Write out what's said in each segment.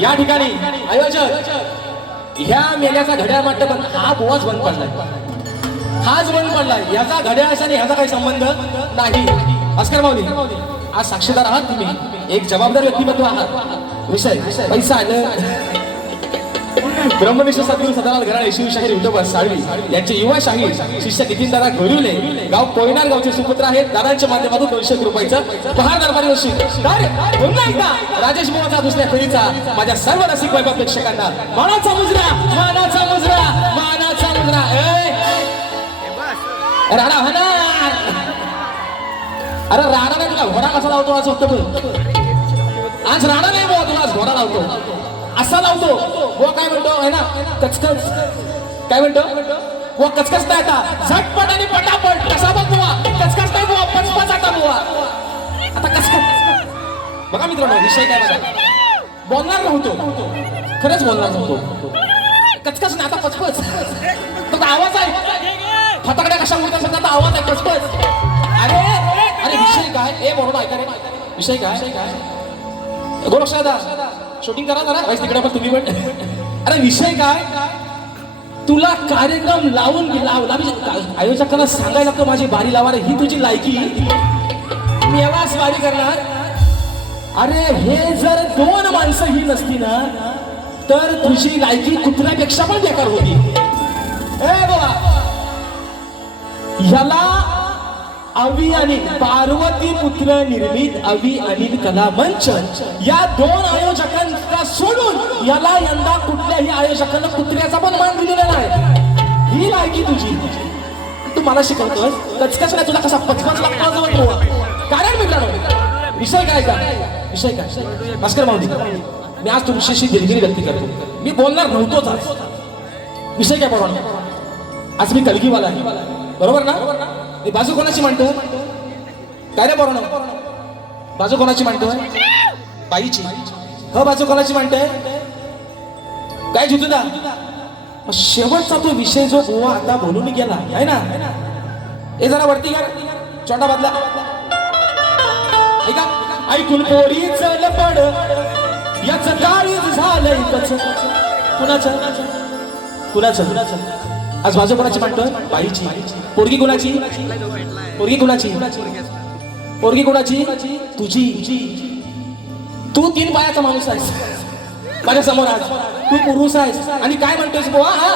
या ठिकाणी आयोजक ह्या मेल्याचा घड्याळ म्हटलं पण हा बोवाच बंद पडलाय, हाच बंद पडलाय. याचा घड्याळाचा आणि ह्याचा काही संबंध नाही. अस्कर माऊली आज साक्षीदार आहात तुम्ही, एक जबाबदार व्यक्तिमत्व आहात. विषय पैसा आलं. ब्रह्मनिष्ठ सद्गुरू सदानंद घराणे शिवशाहीर विठोबा साळवी यांचे युवा शाहीर शिष्य नितीन दादा घोरुले गाव कोयनार गावचे सुपुत्र आहेत. दादांच्या माध्यमातून 200 रुपयाचं पहार दरबारी वर्षी तर पुन्हा एकदा राजेश मोहनचा दुसऱ्या फेरीचा माझ्या सर्व रसिक वैभव प्रेक्षकांना मानाचा मुजरा, मानाचा मुजरा, मानाचा मुजरा. राणा होणार. अरे राणा नाही तुला घोडा कसा लावतो आज फक्त आज राणा नाही बुवा, तुला आज घोडा लावतो असा लावतो. वो काय म्हणतो आहे ना कचकच, काय म्हणतो वो कचकच नाही आता झटपट आणि पटापट. कसा बघ बुवा कचकच नाही बुवा, पचपच आता बुवा आता कचकच. बघा मित्रांनो विषय काय बघा, बोलणार नव्हतो खरंच बोलणार नव्हतो. कचकच नाही आता पचपच. तो आवाज आहे फटाकड्या कशा उडतात सध्या आवाज आहे पचपच. अरे अरे विषय काय ए बरोबर ऐका रे, विषय काय गोरक्षदा शूटिंग करा जरा वाईस तिकडे पण तुम्ही पण. अरे विषय काय तुला कार्यक्रम लावून लावला आयोजकांना सांगायला लागतं माझी बारी लावा रे, ही तुझी लायकी मी यालाच बारी करणार. अरे हे जर 2 माणसं ही नसती ना तर तुझी लायकी कुत्र्यापेक्षा पण बेकार होती. ए बाबा ह्याला अवी अनिल पार्वती पुत्र निर्मित अवी अनिल कला मंच या 2 आयोजकांना सोडून याला यंदा कुठल्याही आयोजकांना कुत्र्याचा पण मान दिलेला नाही. ही लायकी तुझी. तू मला शिकवतोय कचकच नाही तुला कसा पचपच लागतो. कारण मित्रांनो विषय काय का विषय काय भास्कर माऊली मी आज तुमच्याशी दिलगिरी व्यक्त करतो. मी बोलणार नव्हतोच आज. विषय काय बरोबर आज मी कलगीवाला आहे बरोबर ना. बाजू कोणाची मांडतो काय रे बरोबर बाजू कोणाची मांडतोय बाईची. ह बाजू कोणाची मांडतोय काय जितूदा. शेवटचा तो विषय जो गोवा आता बोलून गेला आहे ना हे जरा वरती घ्या छोटा बदला ऐका. ऐकून पोरी चल पड याच काळीच झालंय कुणाचं कुणाचं. आज बाजू कोणाची मांडतोय बाईची. पोरगी कोणाची पोरगी कोणाची पोरगी कोणाची तुझी. तू 3 पायाचा माणूस आहेस माझ्या समोर आज. तू पुरुष आहेस आणि काय म्हणतोस बुवा हा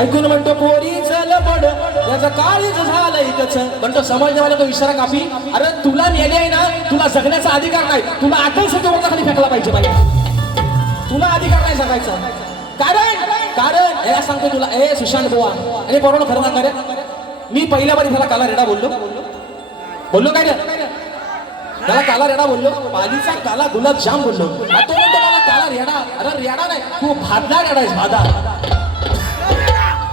ऐकून म्हणतो पोरी चल पड याचा काळीच झालंय कच म्हणतो. समजण्यावाला तो इशारा कापी. अरे तुला नेले आहे ना तुला जगण्याचा अधिकार नाही. तुला आठवण सत्तेवर खाली फेकला पाहिजे बाई. तुला अधिकार नाही जगायचा. कारण या सांगतो तुला ए सुशांत बुवा आणि बरोबर खरं सांगणार आहे मी पहिल्या बारी त्याला काला रेडा बोललो काय रे त्याला काला रेडा बोललो. पालीचा काला गुलाबजाम बोललो. आता म्हणतो मला काला रेडा. अरे रेडा नाही तू भादा रेडा आहेस भादा.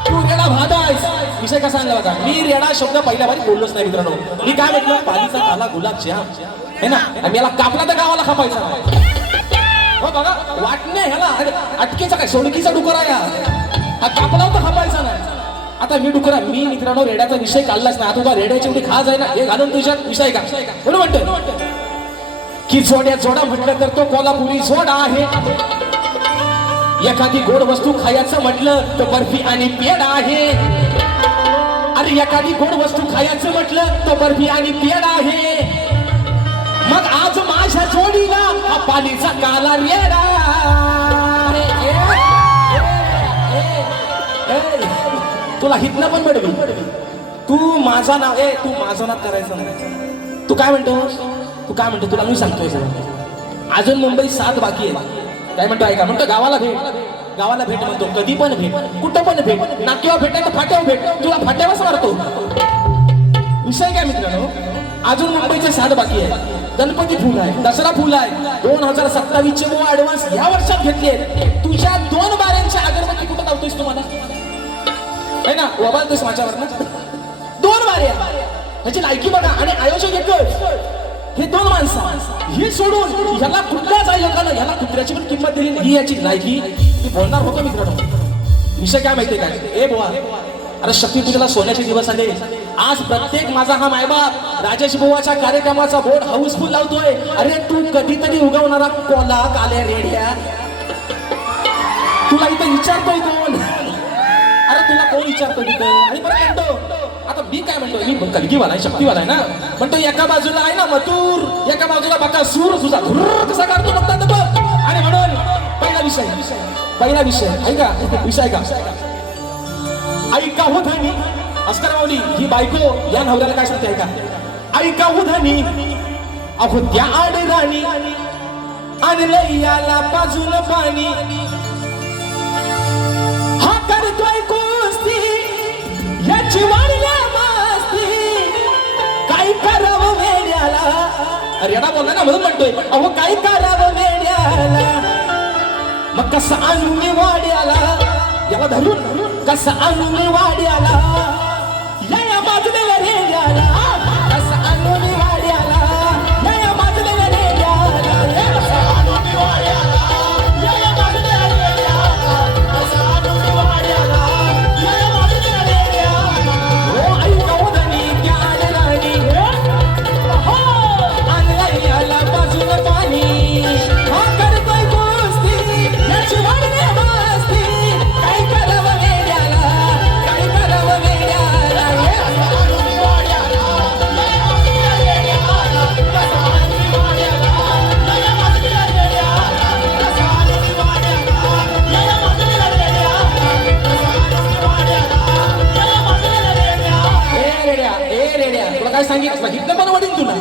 तू रेडा भादा आहेस. विषय कसा सांगला होता मी रेडा शब्द पहिल्या बारी बोललोच नाही मित्रांनो. मी काय म्हटलं पालीचा काला गुलाबजाम है ना आणि याला कापला तर गावाला खापायचा. हो बघा वाटणे ह्याला अटकेचा काय सोडकीचा डुकरा या हा कापला तर खापायचा नाही. आता मी डुकरा मी मित्रांनो रेड्याचा विषय काढलाच नाही. आता रेड्याची एवढी खाज आहे ना हे घालून तुझ्या विषय का म्हणून म्हणतो की जोडा म्हटलं तर तो कोल्हापुरी जोडा आहे. एखादी गोड वस्तू खायचं म्हटलं तर बर्फी आणि पेढा आहे. अरे एखादी गोड वस्तू खायचं म्हटलं तर बर्फी आणि पेढा आहे. मग आज माझ्या जोडीला हा पालीचा काला रेडा. तुला हितनं पण बडवी तू माझा नाव तू माझं नाव करायचं नाही. तू काय म्हणतो तुला मी सांगतोय अजून मुंबई 7 बाकी आहे. काय म्हणतो ऐका म्हणतो गावाला भेट म्हणतो. कधी पण भेट कुठं पण भेट नाक्यावर भेटायचं फाट्यावर भेट. तुला फाट्यावरच मारतो. विषय काय मित्रांनो अजून मुंबईचे 7 बाकी आहे. गणपती फुल आहे दसरा फुल आहे 2027 चे ऍडव्हान्स या वर्षात घेतले. तुझ्या 2 बाऱ्यांच्या अगरबत्ती कुठं लावतोयस तुम्हाला है ना वबालतोयस माझ्यावर ना 2 बाऱ्या ह्याची लायकी बघा. आणि आयोजक एकच हे 2 माणसं हे सोडून ह्याला कुठल्याच आयोजकानं ह्याला कुत्र्याची पण किंमत दिली ही याची लायकी. मी बोलणार होतो मित्रांनो. विषय काय माहितीये काय ए बुवा अरे शक्ती पूजेला सोन्याचे दिवस आले. आज प्रत्येक माझा हा मायबाप राजेश बुवाच्या कार्यक्रमाचा बोर्ड हाऊसफुल लावतोय. अरे तू कधीतरी उगवणारा कोला काल्या रेड्या, तुला इथं विचारतोय कोण? अरे तुला कोण विचारतोय तिथं? आणि परत म्हणतो आता मी काय म्हणतो, मी कलगीवाला आहे, शक्तीवाला आहे ना. म्हणतो एका बाजूला आहे ना मथुर, एका बाजूला बकासूर, तुझा कसा काढतो बघतात बघ. आणि म्हणून पहिला विषय ऐका, विषय का ऐका हो धनी अस्कर माऊली, ही बायको या नवऱ्याला काय सांगते ऐका. ऐका हो धनी अहो त्या आडराणी आणलंय याला पाजून पाणी, हा करतोय कुस्ती याची वाढल्या मस्ती, काय करावं वेड्याला. अरे येडा बोलला ना म्हणून म्हणतोय अहो काय करावं वेड्याला. मग कसा आणू मी वाड्याला, याला धरून कसा आणू मी वाड्याला, या बाजूला रेड्याला, कसा आणू मी वाड्याला, या बाजूला रेड्याला, कसा आणू मी वाड्याला, या बाजूला रेड्याला, कसा आणू मी वाड्याला, या बाजूला रेड्याला. हो ऐका हो धनी त्या आडराणी आणलंय याला बाजूला पाणी, हा करतोय कुस्ती याची वाढल्या मस्ती, काय करावं वेड्याला, काय करावं वेड्याला. कसा आणू मी वाड्याला, या बाजूला रेड्याला, कसा आणू मी वाड्याला, या बाजूला रेड्याला, कसा आणू मी वाड्याला, या बाजूला रेड्याला, कसा आणू मी वाड्याला, या बाजूला रेड्याला. ए रेड्या तुला काय सांगितलं पण वडील तुला.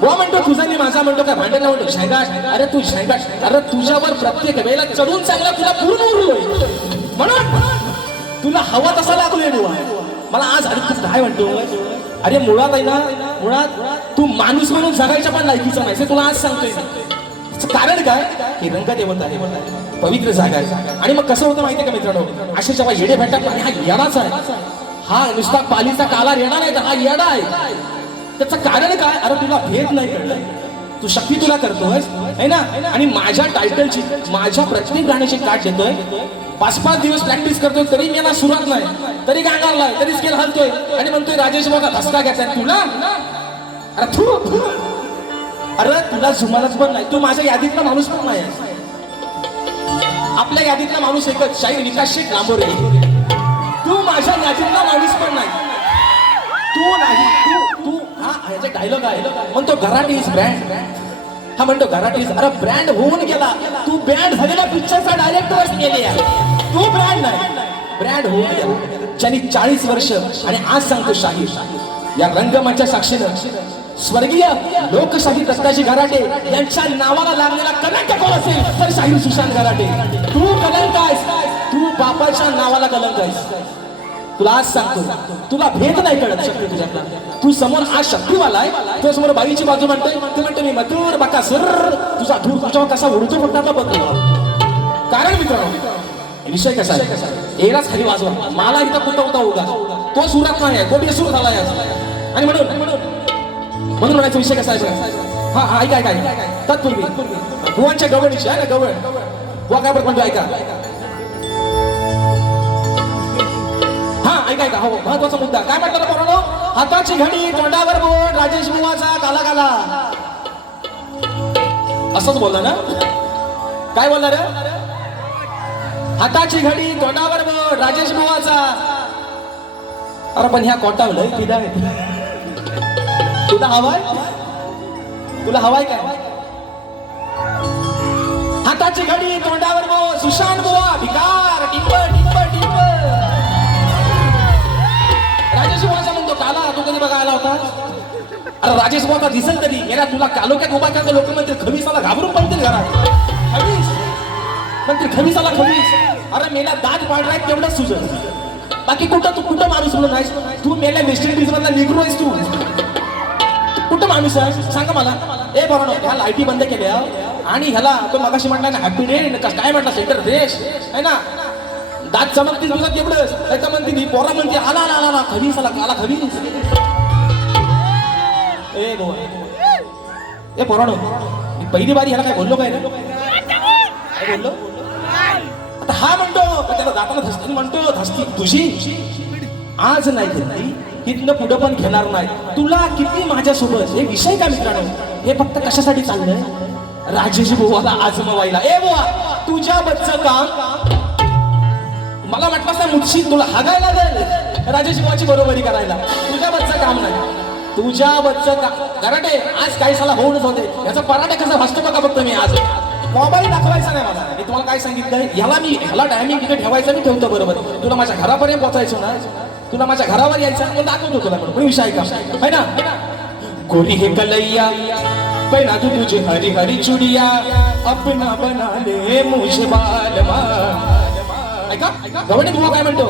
बुवा म्हणतो तुझा मी माझा म्हणतो काय भांडायला म्हणतो शायगाट. अरे तू शायगाट, अरे तुझ्यावर प्रत्येक वेळेला चढून चांगला तुला पूर्ण उरलोय म्हणून तुला हवा तसा लागलोय बुवा. मला आज अरे तू काय म्हणतो, अरे मुळात आहे ना, मुळात तू माणूस म्हणून जगायच्या पण लायकीचा नाही, तुला आज सांगतोय. कारण काय, हे रंगदेवता आहे, पवित्र जागा आहे. आणि मग कसं होतं माहितीये का मित्रांनो, असे जेव्हा येडे भेटतात आणि हा येडाच आहे, हा नुसता पालीचा काला येणार नाही, हा येडा आहे. त्याचं कारण काय, अरे तुला भेद नाही कळलं, तू शक्ती तुला करतोय है ना. आणि माझ्या टायटलची, माझ्या प्रत्येक गाण्याची काट देतोय, 5-5 दिवस प्रॅक्टिस करतोय, तरी मी ना सुरुवात नाही, तरी गांगारलाय, तरी स्केल हलतोय आणि म्हणतोय राजेश बाबा धसका घ्यायचा तुला. अरे तू अरे तुला जुमानच पण नाही, तू माझ्या यादीतला माणूस पण नाही. आपल्या यादीतला माणूस एकच, शाहीर विकास शेठ लांबोरे. तू माझ्या यादीतला माणूस पण नाही, तू नाही. तू हा ह्याचा डायलॉग आहे, म्हणतो घराटी इज ब्रँड. हा म्हणतो घराटी इज, अरे ब्रँड होऊन गेला, तू ब्रँड झालेला पिक्चरचा डायरेक्टर गेले आहे, तू ब्रँड नाही, ब्रँड होऊन गेला. ज्यांनी 40 वर्ष आणि आज सांगतो शाहीर या रंगमंच्या साक्षीनं स्वर्गीय लोकशाही दत्ताजी घराटे यांच्या नावाला लागलेला कलंक कोण असेल तर शाहीर सुशांत घराटे. तू कलंक आहेस, तू बापाच्या नावाला कलंक आहेस. तुला आज सांगतो, तुला भेद नाही कळत शक्ती तुझ्यातला. तू समोर आज शक्तीवाला आहे, तो समोर बाईची बाजू म्हणतोय, तू म्हणतो मी मथुर बकासूर, तुझा धूर तुझ्यावर कसा उडतो फक्त आता बघ. कारण मित्रांनो विषय कसा आहे, एराच खाली वाजवा, मला इथं कुठं होता उगा, तो सुरात नाही आहे, तो बेसूर झालाय. आणि म्हणून म्हणायचा विषय कसा आहे, हा ऐका तत्पूर्वी बुवांच्या गवळणीची आहे ना, गवळ बुवा काय म्हणतो ऐका. ऐका हो, महत्वाचा मुद्दा काय म्हटलं ना पोरांनो, हाताची घडी तोंडावर बोट, राजेश बुवाचा काला काला, असंच बोलला ना. काय बोलला रे, हाताची घडी तोंडावर बोट, राजेश बुवाचा. अरे पण ह्या कोटावलंय पिदा तुला हवाय, तुला हवाय काय. हाताची घडी तोंडावर बोट, सुशांत बुवा भिकार, टिंब टिंब टिंब. राजेश बुवाचा म्हणतो काला, तू कधी बघायला होता. अरे राजेश बुवा दिसेल तरी मेरा, तुला कालोक्यात उभा करतो, लोक म्हणतील खबीसाला घाबरून पडतील घरात, खबीस म्हणतील खबीसाला खबीस. अरे मेला दात पाडलाय तेवढंच तुझं, बाकी कुठं माणूस म्हणून नाहीस तू. मेल्या वेस्ट इंडिज मधला निग्रो आहेस तू, कुठं माणूस आहे सांगा मला. ए बरोबर ह्या लाईटी बंद केल्या आणि ह्याला तो मगाशी म्हटला ना हॅपी डे काय म्हटला सेंटर फ्रेश आहे ना, दात चमकतील तुझं तेवढंच. त्याच्या म्हणते पोरा म्हणते आला आला आला खबीस आला आला खबीस. ए बोल ए पोरानो, पहिली बारी ह्याला काय बोललो काय बोललो. आता हा म्हणतो त्याला दाताला धसती म्हणतो, धसती तुझी आज नाही घेतली इथनं पुढं पण घेणार नाही. तुला किती माझ्यासोबत हे विषय का मित्रांनो? हे फक्त कशासाठी चाललंय? राजेश बुवाला आजमवायला. ए बुवा, तुझ्या बच्चं काम मला म्हटलं ना मुच्छी तुला हागायला लागेल राजेश बुवाची बरोबरी करायला. तुझ्या बच्चं काम नाही. तुझ्या बच्चं काम कराटे आज काही साला होऊनच होते. याचा पराठे कसा भासतो बघा फक्त मी आज. मोबाईल दाखवायचा नाही मला. मी तुम्हाला काय सांगितलंय, ह्याला टायमिंग तिथे ठेवायचं, मी ठेवतो बरोबर. तुला माझ्या घरापर्यंत पोहोचायचो ना, तुला माझ्या घरावर यायचं मग दाखवतो तुला. पण विषय का है ना? गोरी हे कलैया पहना तू तुझे हरी हरी चुडिया अपना बना ले मुझे बालमा. ऐका गवणी बुवा काय म्हणतो?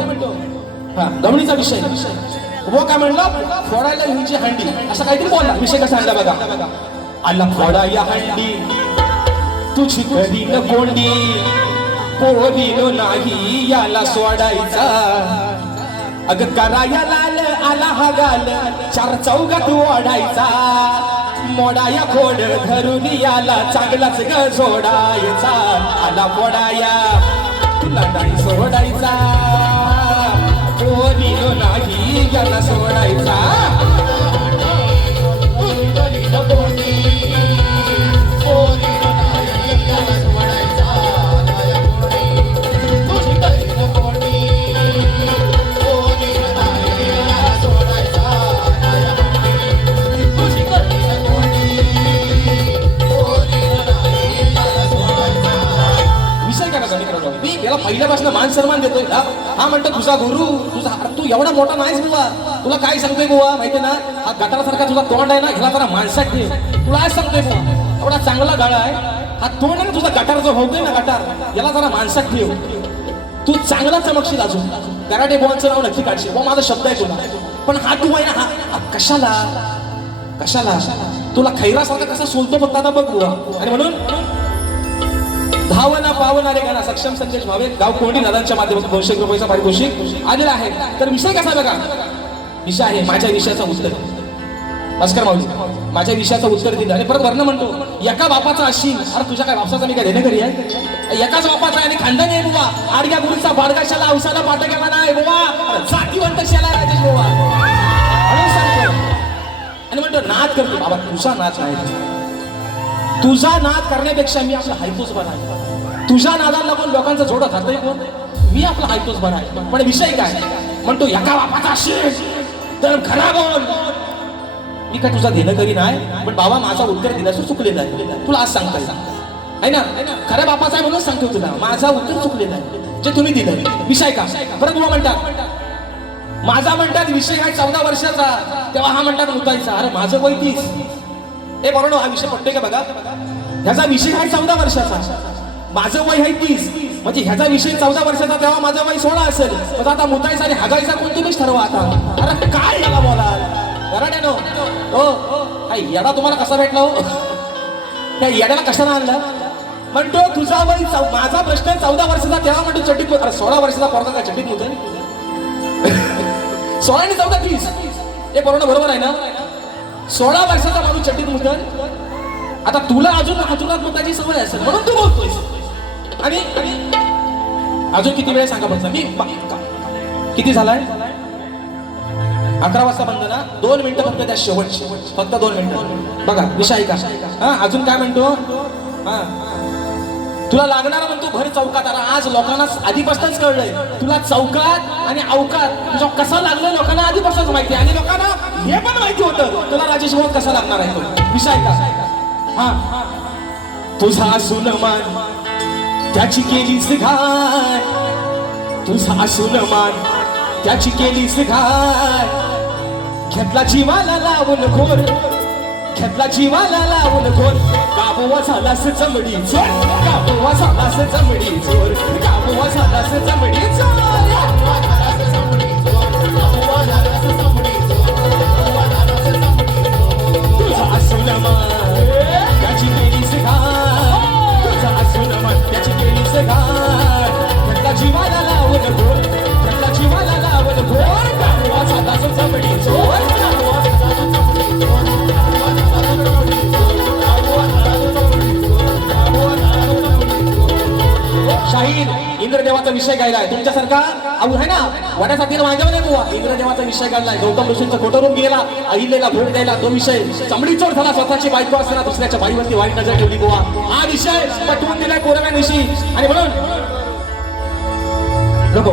हा गवणीचा विषय. बुवा काय म्हणलं? फोडायला हिंची हंडी असं काहीतरी बोलला. विषय कसा आणला बघा. आला फोडा या हंडी तुझी कधी न कोंडी पोरीनो नाही याला सोडायचा. अग कराया लाल आला हा गाल चार चौघात ओढायचा. मोडाया खोड धरून याला चांगलाच ग जोडायचा. आला फोडाया तुला नाही सोडायचा. पोरीनो नाही याला सोडायचा. पहिल्यापासून मान सन्मान देतोय. हा म्हणतो तुझा गुरु तुझा. तू एवढा मोठा नाहीस बुवा. तुला काय सांगतोय बुवा माहितीये ना? हा गटारासारखा तुझा तोंड आहे ना, ह्याला जरा माणसात ठेव. तुला आज सांगतोय बुवा एवढा चांगला गाळा आहे हा तोंड आहे तुझा. गटार जो होतोय ना गटार, याला जरा माणसात ठेव. तू चांगला चमकशील अजून. कराटे बुवांचं नाव नक्की काढशील. बुवा माझा शब्द आहे तुला. पण हा तू आहे ना हा कशाला कशाला तुला खैरासारखा कसा सोलतो फक्त आता बघ बुवा. आणि म्हणून धावना पावणारे गाणं सक्षम संदेश भावे गाव कोंडी दादांच्या माध्यमातून 200 रुपयाचा पारितोषिक आलेला आहे. तर विषय कसा बघा. विषय आहे माझ्या विषयाचा उत्तर. भास्कर माऊली माझ्या विषयाचं उत्तर दिलं. आणि परत वर्ण म्हणतो एका बापाचा अशील. अरे तुझ्या काय बापाचा मी काय देणेकरी आहे? एकाच बापाचा आहे आणि खानदानी आहे बुवा. आडग्या गुरुचा बाडगाशाला औसाला पाठ घ्यावा नाही बुवा. जातीवंत शाला राजेश बुवा म्हणून सांगतो. आणि म्हणतो नाद करतो बाबा तुझा नाच आहे. तुझा नाद करण्यापेक्षा मी आपला हायतोच बरा आहे. तुझ्या नादाला लागून लोकांचं जोडत खातोय कोण? मी आपला हायतोच बरा आहे. पण विषय काय म्हणतो एका बापाचा असेल तर खरा बोल. मी काय तुझा देणं करी नाही. पण बाबा माझा उत्तर दिल्यास चुकलेला आहे. तुला आज सांगता आहे ना? खऱ्या बापाचा आहे म्हणून सांगतो तुला माझा उत्तर चुकलेला आहे जे तुम्ही दिलं. विषय का बरं तुला म्हणतात माझा म्हणतात विषय आहे 14 वर्षाचा. तेव्हा हा म्हणतात मुतायचा. अरे माझं वय 30. हे बरोबर हा विषय पटतोय का बघा. ह्याचा विषय आहे 14 वर्षाचा. माझं वय आहे 30. म्हणजे ह्याचा विषय 14 वर्षाचा तेव्हा माझं वय 16 असेल. म्हणजे आता मुतायचा आणि हागायचा कोण तुम्हीच ठरवा आता. अरे काय याला बोला नो हो येडा तुम्हाला कसा भेटला हो? त्या येड्याला कशाला आणला? म्हणतो तुझा वय माझा प्रश्न 14 वर्षाचा तेव्हा म्हणतो चड्डीत. अरे 16 वर्षाचा पोरगा काय चड्डीत मुत? 16 आणि 14 30. हे बरोबर आहे ना? 16 वर्षाचा माणूस चड्डीत मुतल. आता तुला अजून हातुरात मुताची सवय असेल म्हणून तू बोलतोयस. आणि अजून किती वेळ सांगा फक्त. मी किती झालाय? 11 वाजता बंद ना. 2 मिनिटं फक्त त्या शेवट फक्त 2 मिनिटं बघा. विषय का हा अजून काय म्हणतो? हा तुला लागणार म्हणतो भर चौकात. आज लोकांना आधीपासूनच कळलंय तुला चौकात आणि अवकात तुझा कसा लागलं लोकांना आधीपासूनच माहिती. आणि लोकांना हे पण माहिती होतं तुला राजेश भाऊ कसा लागणार आहे तो. विषय का हा तुझा असून मान त्याची केलीस घाण. तुझा असून मान त्याची केलीस घाण. घेतला जीवाला लावून घोर. घेतला जीवाला लावून घोर. गाबुवा झालास चमडी चोर. गाबुवा झालास चमडी चोर. गाबुवा झालास चमडी चोर. तुझा असून मान त्याची केलीस घाण. तुझा असून मान त्याची केलीस घाण. घेतला जीवाला लावून घोर. घेतला जीवाला लावून घोर. गाबुवा झालास चमडी चोर. शाहीर इंद्रदेवा इंद्रदेवाचा विषय गायलाय. तुमच्यासारखा अहो आहे ना वड्यासाठी मागव नाही बुवा. इंद्रदेवाचा विषय गायलाय. गौतम ऋषींचं खोटं रूप गेला, अहिल्याला भोग द्यायला तो विषय. चमडी चोर झाला, स्वतःची बायको असताना दुसऱ्याच्या बाईवरती वाईट नजर ठेवली बुवा. हा विषय पटवून दिलाय कोरव्यानिशी. आणि म्हणून नको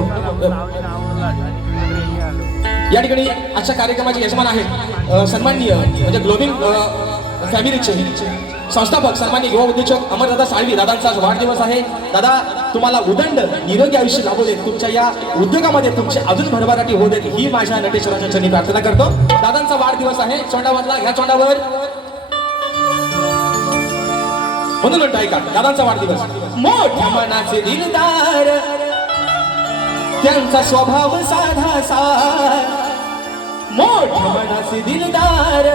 या ठिकाणी आजच्या कार्यक्रमाचे यजमान आहेत सन्माननीय म्हणजे ग्लोबिंग फॅमिलीचे संस्थापक सन्माननीय युवा उद्योजक अमरदादा साळवी. दादांचा आज वाढदिवस आहे. दादा तुम्हाला उदंड निरोगी आयुष्य लाभू देत, तुमच्या या उद्योगामध्ये तुमची अजून भरभराटी होऊ देत ही माझ्या नटेश्वराच्या चरणी प्रार्थना करतो. दादांचा वाढदिवस आहे. चोंडावरला ह्या चोंडावर म्हणून म्हणतो ऐका दादांचा वाढदिवस. मोठ्या मनाचे दिलदार त्यांचा स्वभाव साधासा, मोठ्या मनाचे दिलदार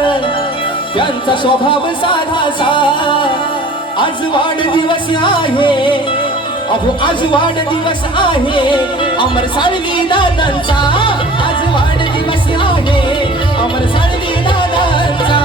त्यांचा स्वभाव साधासा. आज वाढदिवस आहे, अहो आज वाढदिवस आहे अमर साळवी दादांचा. आज वाढदिवस आहे अमर साळवी दादांचा.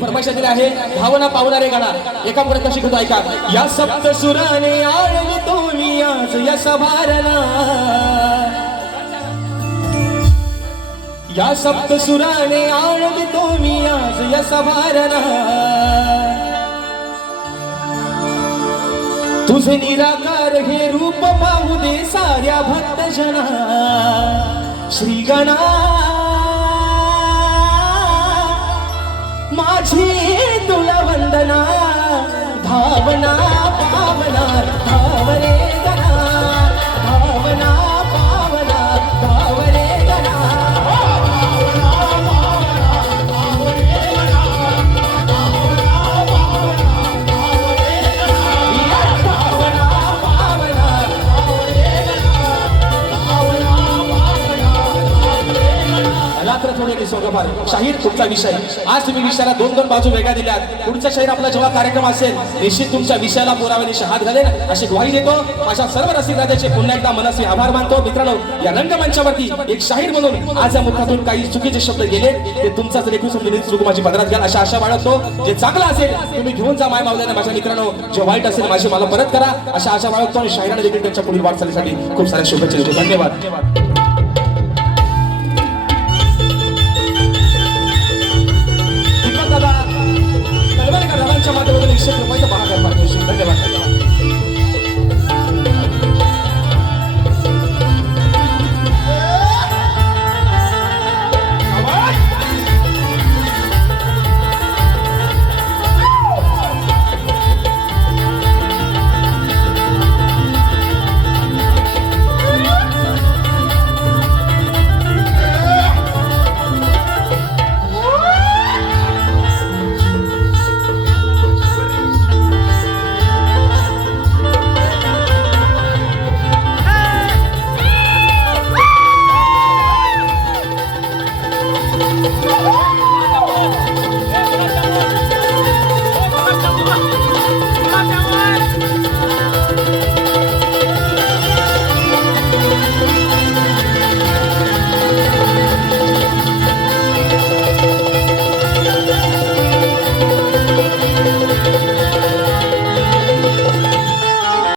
फरमाईश दिली आहे भावना पावणारे गाणा एका मुळे शिकवतो ऐका. या सप्त सुराने आळवितो मी आज यश भारणा, या सप्त सुराने आळवितो मी आज यश भारणा. तुझे निराकार हे रूप पाहू दे साऱ्या भक्तजना. श्री गणा माझी तुला वंदना, भावना पावना भावरे गणा, भावना पावना भावरे गणा. शाहीर तुमचा विषय. आज तुम्ही विषयाला दोन दोन बाजू वेगळ्या दिल्यात. पुढचा शाहीर आपला जेव्हा कार्यक्रम असेल निश्चित तुमच्या विषयाला पुराव्याने हात घालेल अशी ग्वाही देतो. माझ्या सर्व रसिक राजाचे पुन्हा एकदा मनस्वी आभार मानतो. मित्रांनो या रंगमंचावरती एक शाहीर म्हणून आज या मुखातून काही चुकीचे शब्द गेले ते तुमचाच लेखू समजून चूक माझी पदरात घ्याल अशा आशा बाळगतो. जे चांगलं असेल तुम्ही घेऊन जा माय मावल्याने माझ्या मित्रांनो, जे वाईट असेल माझी मला परत करा अशा आशा बाळगतो. आणि शाहिराने देखील त्यांच्या पुढील वाटचालीसाठी खूप साऱ्या शुभेच्छा देतो. धन्यवाद. माध्यमातून 100 रुपये